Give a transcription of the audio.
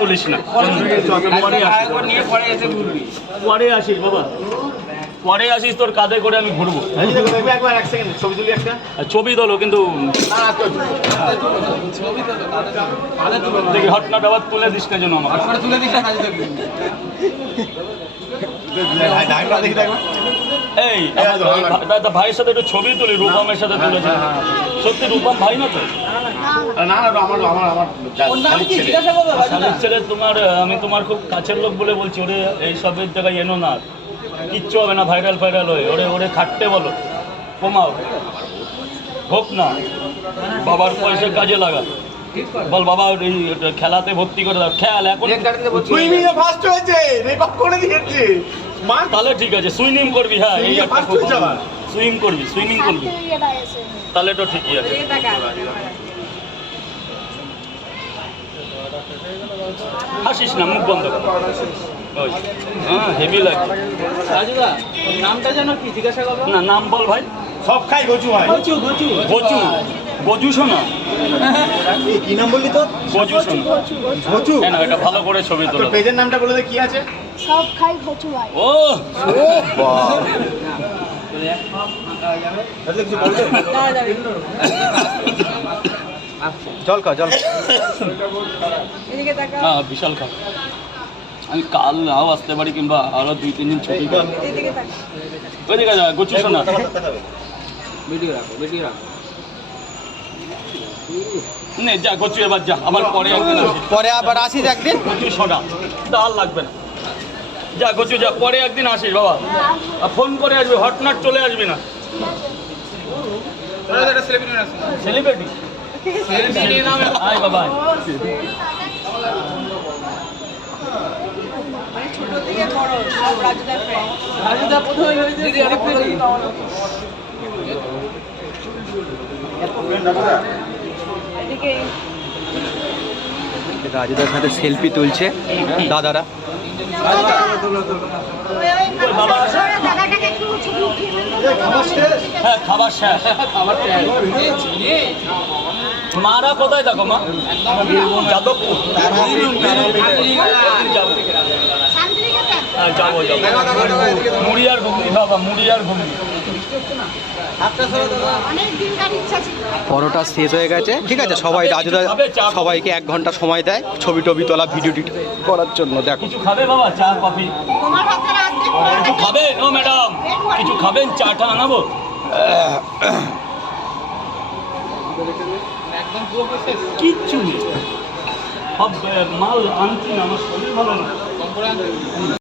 তুলিস না, পরে আসিস বাবা, পরে আসিস, তোর কাঁধে করে আমি ঘুরবো। ছবি তোলো কিন্তু দেখি হটনাট আবার তুলে দিস না যেন আমাকে। এই দাদা ভাইয়ের সাথে একটু ছবি তুলি, রূপমের সাথে তুলেছি। সত্যি রূপম ভাই না তো? শালির ছেলে তোমার, আমি তোমার খুব কাছের লোক বলে বলছি। ওরে এই সবের জায়গায় এনো না, কিচ্ছু হবে না, ভাইরাল হয়ে। ওরে খাটতে বলো, কমাও, হোক না, বাবার পয়সা কাজে লাগা। বল বাবা এই খেলাতে ভর্তি করে দাও, খেয়াল এখন তাহলে ঠিক আছে, সুইমিং করবি। হ্যাঁ সুইমিং করবি তাহলে তো ঠিকই আছে। হাসিস না, মুখ বন্ধ কর। হ্যাঁ হেভি লাগে। নামটা জানো কি জিজ্ঞাসা করো না, নাম বল ভাই। সব খাই গজু ভাই। গজু শোনা, কি নাম বললি তো? গজু শোনা, গজু না, এটা ভালো করে ছবি তোলো। তোর পেজের নামটা বলে দে, কি আছে? সব খাই গজু ভাই। ও জল খা, জল। হ্যাঁ বিশাল খা। আমি কাল নাও আসতে পারি, কিংবা আরো 2-3 দিন ছুটি পাই। ওইদিকে যা, গজু শোনা। নে যা গচু, এবার যা, আবার পরে একদিন আসিস। পরে আবার আসিস একদিন। গচু সরা ডাল লাগবে না, যা গচু যা, পরে একদিন আসিস বাবা। আর ফোন করে আসবি, হটনাট চলে আসবি না। সেলিব্রিটি আয় বাবা। রাজুদার সাথে সেলফি তুলছে দাদারা। হ্যাঁ খাবার শেষ। মারা কোথায় থাকো মা? যাদবপুর। যাবো মুড়িয়ার ঘুগনি বাবা, মুড়িয়ার ঘুগনি। পরোটা শেষ হয়ে গেছে, ঠিক আছে। সবাই রাজুদা সবাইকে 1 ঘন্টা সময় দেয় ছবি টবি তোলা, ভিডিও করার জন্য। দেখো কিছু খাবে বাবা, চা কফি কিছু খাবেন? ও ম্যাডাম কিছু খাবেন? চাটা আনাবো? কিচ্ছু নেই, সব মাল আনছি না, আমার শরীর ভালো না।